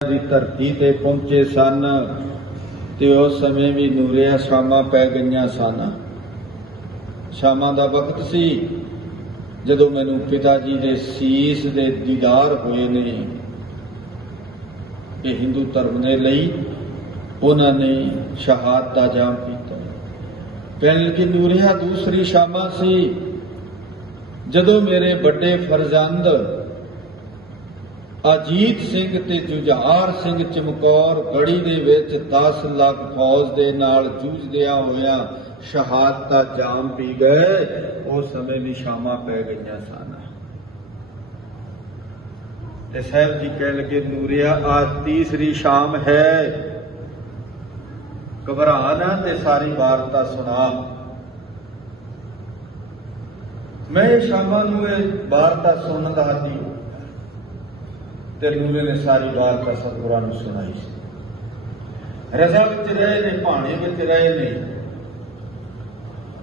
ਦੀ ਧਰਤੀ ਤੇ ਪਹੁੰਚੇ ਸਨ ਤੇ ਉਸ ਸਮੇਂ ਵੀ ਨੂਰਿਆ ਸ਼ਾਮਾਂ ਪੈ ਗਈਆਂ ਸਨ। ਸ਼ਾਮਾਂ ਦਾ ਵਕਤ ਸੀ ਜਦੋਂ ਮੈਨੂੰ ਪਿਤਾ ਜੀ ਦੇ ਸੀਸ ਦੇ ਦੀਦਾਰ ਹੋਏ ਨੇ। ਇਹ ਹਿੰਦੂ ਧਰਮ ਦੇ ਲਈ ਉਹਨਾਂ ਨੇ ਸ਼ਹਾਦਤ ਦਾ ਜਾਮ ਕੀਤਾ ਕਹਿਣ ਕਿ ਨੂਰਿਆ ਦੂਸਰੀ ਸ਼ਾਮਾਂ ਸੀ, ਜਦੋਂ ਮੇਰੇ ਵੱਡੇ ਫਰਜ਼ੰਦ ਅਜੀਤ ਸਿੰਘ ਤੇ ਜੁਝਾਰ ਸਿੰਘ ਚਮਕੌਰ ਗੜੀ ਦੇ ਵਿੱਚ 10 ਲੱਖ ਫੌਜ ਦੇ ਨਾਲ ਜੂਝਦਿਆਂ ਹੋਇਆ ਸ਼ਹਾਦਤਾਂ ਜਾਮ ਪੀ ਗਏ। ਉਸ ਸਮੇਂ ਵੀ ਸ਼ਾਮਾਂ ਪੈ ਗਈਆਂ ਸਨ। ਤੇ ਸਾਹਿਬ ਜੀ ਕਹਿਣ ਲੱਗੇ, ਨੂਰਿਆ, ਅੱਜ ਤੀਸਰੀ ਸ਼ਾਮ ਹੈ। ਘਬਰਾ ਨਾ ਤੇ ਸਾਰੀ ਵਾਰਤਾ ਸੁਣਾ। ਮੈਂ ਇਹ ਸ਼ਾਮਾਂ ਨੂੰ ਇਹ ਵਾਰਤਾ ਸੁਣਨ ਦਾ ਆਦੀ ਤੇ ਨੂਰੇ ਨੇ ਸਾਰੀ ਵਾਰਤਾ ਸਤਿਗੁਰਾਂ ਨੂੰ ਸੁਣਾਈ ਸੀ। ਰਜ਼ਾ ਵਿੱਚ ਰਹੇ ਨੇ, ਭਾਣੇ ਵਿੱਚ ਰਹੇ ਨੇ।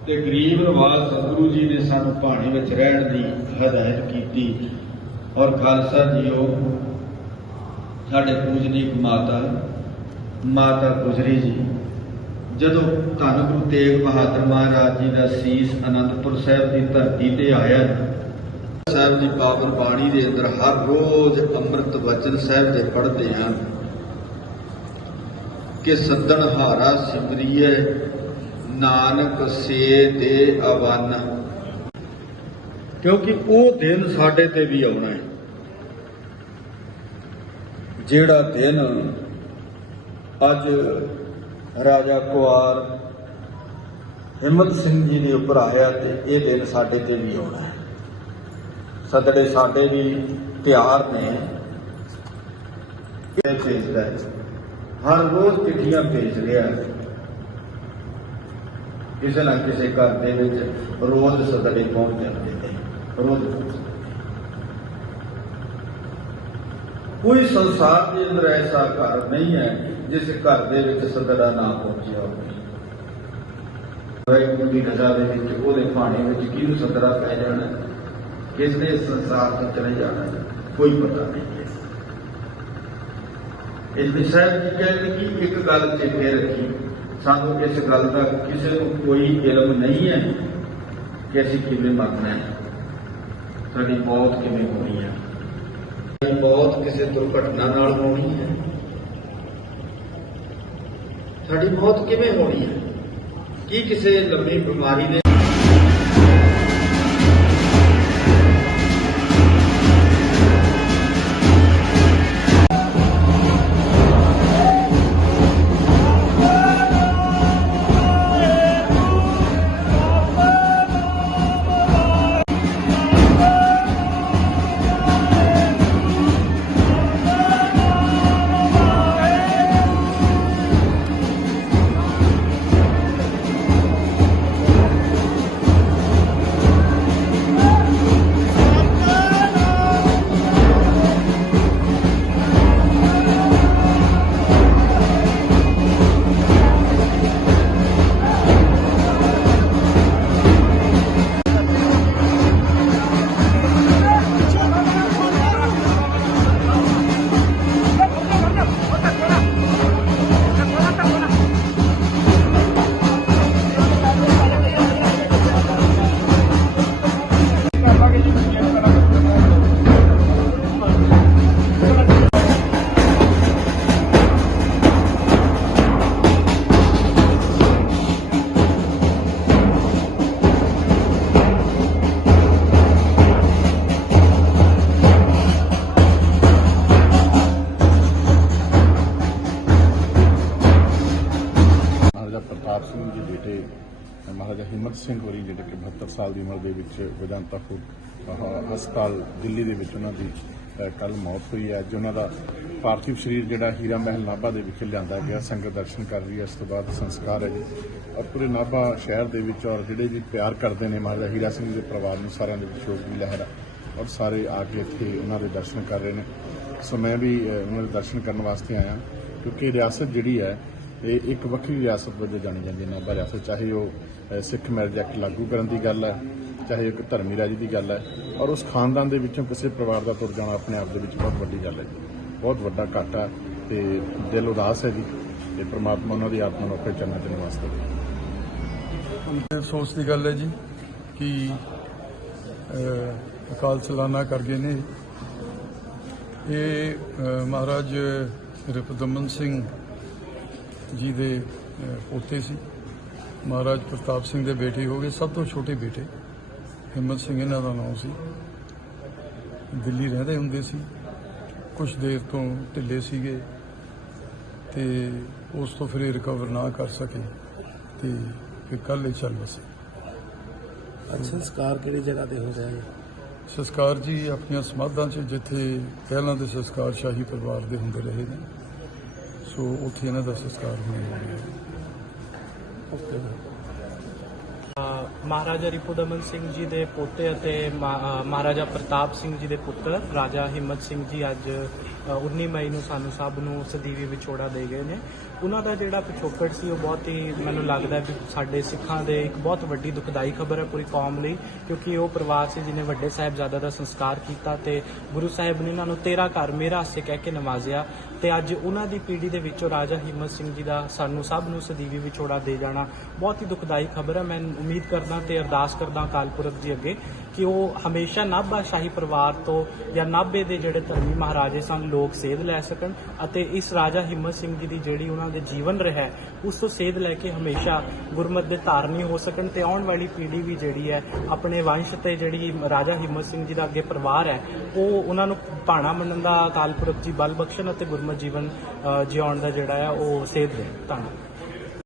ਤੇ ਗਰੀਬ ਨਵਾਜ਼ ਸਤਿਗੁਰੂ ਜੀ ਨੇ ਸਾਨੂੰ ਭਾਣੇ ਵਿੱਚ ਰਹਿਣ ਦੀ ਹਦਾਇਤ ਕੀਤੀ। ਔਰ ਖਾਲਸਾ ਜੀਓ ਸਾਡੇ ਪੂਜਨੀਕ ਮਾਤਾ ਮਾਤਾ ਗੁਜਰੀ ਜੀ, ਜਦੋਂ ਧੰਨ ਗੁਰੂ ਤੇਗ ਬਹਾਦਰ ਮਹਾਰਾਜ ਜੀ ਦਾ ਸੀਸ ਅਨੰਦਪੁਰ ਸਾਹਿਬ ਦੀ ਧਰਤੀ ਤੇ ਆਇਆ ਸਾਹਿਬ ਦੀ ਪਾਵਨ ਬਾਣੀ ਦੇ ਅੰਦਰ ਹਰ ਰੋਜ਼ ਅੰਮ੍ਰਿਤ ਵਚਨ ਸਾਹਿਬ ਦੇ ਪੜ੍ਹਦੇ ਹਾਂ। ਕਿ ਸੱਦਣ ਹਾਰਾ ਸਿਮਰੀਏ ਨਾਨਕ ਸੇ ਦੇ ਅਵਨ। ਕਿਉਂਕਿ ਉਹ ਦਿਨ ਸਾਡੇ ਤੇ ਵੀ ਆਉਣਾ ਹੈ। ਜਿਹੜਾ ਦਿਨ ਅੱਜ ਰਾਜਾ ਕੁਆਰ ਹਿੰਮਤ ਸਿੰਘ ਜੀ ਦੇ ਉੱਪਰ ਆਇਆ ਤੇ ਇਹ ਦਿਨ ਸਾਡੇ ਤੇ ਵੀ ਆਉਣਾ ਹੈ। ਸਦੜੇ ਸਾਡੇ ਵੀ ਤਿਆਰ ਨੇ। ਇਹ ਭੇਜਦਾ ਹੈ। ਹਰ ਰੋਜ਼ ਚਿੱਠੀਆਂ ਭੇਜ ਰਿਹਾ ਹੈ। ਕਿਸੇ ਨਾ ਕਿਸੇ ਘਰ ਦੇ ਵਿੱਚ ਰੋਜ਼ ਸਦੜੇ ਪਹੁੰਚ ਜਾਂਦੇ ਨੇ। ਰੋਜ਼ ਕੋਈ ਸੰਸਾਰ ਦੇ ਅੰਦਰ ਐਸਾ ਘਰ ਨਹੀਂ ਹੈ ਜਿਸ ਘਰ ਦੇ ਵਿੱਚ ਸਦੜਾ ਨਾ ਪਹੁੰਚਿਆ ਹੋਵੇ। ਵਾਹਿਗੁਰੂ ਦੀ ਰਜ਼ਾ ਦੇ ਵਿੱਚ, ਉਹਦੇ ਭਾਣੇ ਵਿੱਚ ਕਿਹਨੂੰ ਸਦੜਾ ਪੈ ਜਾਣਾ? ਹੈ? ਕਿਸ ਨੇ ਇਸ ਸੰਸਾਰ ਤੋਂ ਚਲੇ ਜਾਣਾ ਹੈ? ਕੋਈ ਪਤਾ ਨਹੀਂ ਹੈ ਇਸ ਵਿਸ਼ੇ ਦੀ ਕਹਿੰਦੇ ਕਿ ਇੱਕ ਗੱਲ ਚੇਤੇ ਰੱਖੀ ਸਾਨੂੰ ਇਸ ਗੱਲ ਦਾ ਕਿਸੇ ਨੂੰ ਕੋਈ ਇਲਮ ਨਹੀਂ ਹੈ ਕਿ ਅਸੀਂ ਕਿਵੇਂ ਮਰਨਾ ਹੈ ਸਾਡੀ ਮੌਤ ਕਿਵੇਂ ਹੋਣੀ ਹੈ ਸਾਡੀ ਮੌਤ ਕਿਸੇ ਦੁਰਘਟਨਾ ਨਾਲ ਹੋਣੀ ਹੈ ਸਾਡੀ ਮੌਤ ਕਿਵੇਂ ਹੋਣੀ ਹੈ ਕੀ ਪ੍ਰਤਾਪ ਸਿੰਘ ਜੀ ਬੇਟੇ ਮਹਾਰਾਜਾ ਹਿੰਮਤ ਸਿੰਘ ਹੋਰੀ ਜਿਹੜੇ ਕਿ 72 ਸਾਲ ਦੀ ਉਮਰ ਦੇ ਵਿੱਚ ਵਿਜੰਤਾ ਫੂਡ ਹਸਪਤਾਲ ਦਿੱਲੀ ਦੇ ਵਿੱਚ ਉਹਨਾਂ ਦੀ ਕੱਲ ਮੌਤ ਹੋਈ ਹੈ। ਅੱਜ ਉਹਨਾਂ ਦਾ ਪਾਰਥਿਵ ਸਰੀਰ ਜਿਹੜਾ ਹੀਰਾ ਮਹਿਲ ਨਾਭਾ ਦੇ ਵਿਖੇ ਲਿਆਂਦਾ ਗਿਆ। ਸੰਗਤ ਦਰਸ਼ਨ ਕਰ ਰਹੀ ਹੈ। ਇਸ ਤੋਂ ਬਾਅਦ ਸੰਸਕਾਰ ਹੈ ਜੀ। ਔਰ ਪੂਰੇ ਨਾਭਾ ਸ਼ਹਿਰ ਦੇ ਵਿੱਚ ਔਰ ਜਿਹੜੇ ਵੀ ਪਿਆਰ ਕਰਦੇ ਨੇ ਮਹਾਰਾਜਾ ਹੀਰਾ ਸਿੰਘ ਜੀ ਦੇ ਪਰਿਵਾਰ ਨੂੰ ਸਾਰਿਆਂ ਦੇ ਵਿੱਚ ਸ਼ੋਕ ਦੀ ਲਹਿਰ ਹੈ। ਔਰ ਸਾਰੇ ਆ ਕੇ ਇੱਥੇ ਉਹਨਾਂ ਦੇ ਦਰਸ਼ਨ ਕਰ ਰਹੇ ਨੇ। ਸੋ ਮੈਂ ਵੀ ਅ, ਉਹਨਾਂ ਦੇ ਦਰਸ਼ਨ ਕਰਨ ਵਾਸਤੇ ਆਇਆ। ਕਿਉਂਕਿ ਰਿਆਸਤ ਜਿਹੜੀ ਹੈ ਇਹ ਇੱਕ ਵੱਖਰੀ ਰਿਆਸਤ ਵਜੋਂ ਜਾਣੀ ਜਾਂਦੀ ਹੈ ਨਾਭਾ ਰਿਆਸਤ ਚਾਹੇ ਉਹ ਸਿੱਖ ਮੈਰਿਜ ਐਕਟ ਲਾਗੂ ਕਰਨ ਦੀ ਗੱਲ ਹੈ ਚਾਹੇ ਇੱਕ ਧਰਮੀ ਰਾਜੀ ਦੀ ਗੱਲ ਹੈ ਔਰ ਉਸ ਖਾਨਦਾਨ ਦੇ ਵਿੱਚੋਂ ਕਿਸੇ ਪਰਿਵਾਰ ਦਾ ਤੁਰ ਜਾਣਾ ਆਪਣੇ ਆਪ ਦੇ ਵਿੱਚ ਬਹੁਤ ਵੱਡੀ ਗੱਲ ਹੈ ਜੀ। ਬਹੁਤ ਵੱਡਾ ਘਾਟਾ ਹੈ ਤੇ ਦਿਲ ਉਦਾਸ ਹੈ ਜੀ ਤੇ ਪ੍ਰਮਾਤਮਾ ਉਹਨਾਂ ਦੀ ਆਤਮਾ ਨੂੰ ਆਪਣੇ ਚਰਨਾਂ 'ਚ ਵਾਸਤੇ ਅਫਸੋਸ ਦੀ ਗੱਲ ਹੈ ਜੀ ਕਿ ਅਹ, ਅਕਾਲ ਚਲਾਣਾ ਕਰ ਗਏ ਨੇ। ਇਹ ਮਹਾਰਾਜ ਰਿਪਦਮਨ ਸਿੰਘ ਜੀ ਦੇ ਪੋਤੇ ਸੀ। ਮਹਾਰਾਜ ਪ੍ਰਤਾਪ ਸਿੰਘ ਦੇ ਬੇਟੇ ਹੋ ਗਏ ਸਭ ਤੋਂ ਛੋਟੇ ਬੇਟੇ। ਹਿੰਮਤ ਸਿੰਘ ਇਹਨਾਂ ਦਾ ਨਾਮ ਸੀ। ਦਿੱਲੀ ਰਹਿੰਦੇ ਹੁੰਦੇ ਸੀ। ਕੁਝ ਦੇਰ ਤੋਂ ਢਿੱਲੇ ਸੀਗੇ ਤੇ ਉਸ ਤੋਂ ਫਿਰ ਰਿਕਵਰ ਨਾ ਕਰ ਸਕੇ ਤੇ ਫਿਰ ਕੱਲ੍ਹ ਇਹ ਚੱਲ ਵਸੇ। ਸੰਸਕਾਰ ਕਿਹੜੀ ਜਗ੍ਹਾ ਤੇ ਹੋ ਰਿਹਾ ਹੈ? ਸੰਸਕਾਰ ਜੀ ਆਪਣੀਆਂ ਸਮਾਧਾਂ 'ਚ ਜਿੱਥੇ ਪਹਿਲਾਂ ਦੇ ਸੰਸਕਾਰ ਸ਼ਾਹੀ ਪਰਿਵਾਰ ਦੇ ਹੁੰਦੇ ਰਹੇ ਨੇ। ਸੋ ਉੱਥੇ ਇਹਨਾਂ ਦਾ ਸੰਸਕਾਰ ਹੋਣਾ ਵਾਲਾ ਹੈ। ਅ, ਮਹਾਰਾਜਾ ਰਿਪੁਦਮਨ ਸਿੰਘ ਜੀ ਦੇ ਪੋਤੇ ਅਤੇ ਮਹਾਰਾਜਾ ਪ੍ਰਤਾਪ ਸਿੰਘ ਜੀ ਦੇ ਪੁੱਤਰ ਰਾਜਾ ਹਿੰਮਤ ਸਿੰਘ ਜੀ ਅੱਜ 19 ਮਈ ਨੂੰ ਸਾਨੂੰ ਸਭ ਨੂੰ ਸਦੀਵੀ ਵਿਛੋੜਾ ਦੇ ਗਏ ਨੇ। ਉਹਨਾਂ ਦਾ ਜਿਹੜਾ ਪਿਛੋਕੜ ਸੀ, ਉਹ ਬਹੁਤ ਹੀ ਮੈਨੂੰ ਲੱਗਦਾ ਵੀ ਸਾਡੇ ਸਿੱਖਾਂ ਦੇ ਇੱਕ ਬਹੁਤ ਵੱਡੀ ਦੁਖਦਾਈ ਖਬਰ ਹੈ ਪੂਰੀ ਕੌਮ ਲਈ, ਕਿਉਂਕਿ ਉਹ ਪਰਿਵਾਰ ਸੀ ਜਿਹਨੇ ਵੱਡੇ ਸਾਹਿਬਜ਼ਾਦਾ ਦਾ ਸੰਸਕਾਰ ਕੀਤਾ ਤੇ ਗੁਰੂ ਸਾਹਿਬ ਨੇ ਇਹਨਾਂ ਨੂੰ ਤੇਰਾ ਘਰ ਮੇਰਾ ਸੇ ਕਹਿ ਕੇ ਨਵਾਜ਼ਿਆ ਤੇ ਅੱਜ ਉਹਨਾਂ ਦੀ ਪੀੜ੍ਹੀ ਦੇ ਵਿੱਚੋਂ ਰਾਜਾ ਹਿੰਮਤ ਸਿੰਘ ਜੀ ਦਾ ਸਾਨੂੰ ਸਭ ਨੂੰ ਸਦੀਵੀ ਵਿਛੋੜਾ ਦੇ ਜਾਣਾ ਬਹੁਤ ਹੀ ਦੁਖਦਾਈ ਖਬਰ ਹੈ। ਮੈਂ ਉਮੀਦ ਕਰਦਾ ਤੇ ਅਰਦਾਸ ਕਰਦਾ ਅਕਾਲ ਪੁਰਖ ਜੀ ਅੱਗੇ ਕਿ ਉਹ ਹਮੇਸ਼ਾ ਨਾਭਾ ਸ਼ਾਹੀ ਪਰਿਵਾਰ ਤੋਂ ਜਾਂ ਨਾਭੇ ਦੇ ਜਿਹੜੇ ਧਰਮੀ ਮਹਾਰਾਜੇ ਸਨ ਲੋਕ ਸੇਧ ਲੈ ਸਕਣ ਅਤੇ ਇਸ ਰਾਜਾ ਹਿੰਮਤ ਸਿੰਘ ਜੀ ਦੀ ਜਿਹੜੀ ਉਹਨਾਂ ਦੇ ਜੀਵਨ ਰਿਹਾ ਉਸ ਤੋਂ ਸੇਧ ਲੈ ਕੇ ਹਮੇਸ਼ਾ ਗੁਰਮਤ ਦੇ ਧਾਰਨੀ ਹੋ ਸਕਣ ਤੇ ਆਉਣ ਵਾਲੀ ਪੀੜ੍ਹੀ ਵੀ ਜਿਹੜੀ ਹੈ ਆਪਣੇ ਵੰਸ਼ ਤੇ ਜਿਹੜੀ ਰਾਜਾ ਹਿੰਮਤ ਸਿੰਘ ਜੀ ਦਾ ਅੱਗੇ ਪਰਿਵਾਰ ਹੈ ਉਹ ਉਹਨਾਂ ਨੂੰ ਭਾਣਾ ਮੰਨਣ ਦਾ ਅਕਾਲ ਪੁਰਖ ਜੀ ਬਲ ਬਖਸ਼ਣ ਅਤੇ ਗੁਰਮਤ ਜੀਵਨ ਅ, ਜਿਉਣ ਦਾ ਜਿਹੜਾ ਹੈ ਉਹ ਸੇਧ ਦੇ ਧੰਨਵਾਦ।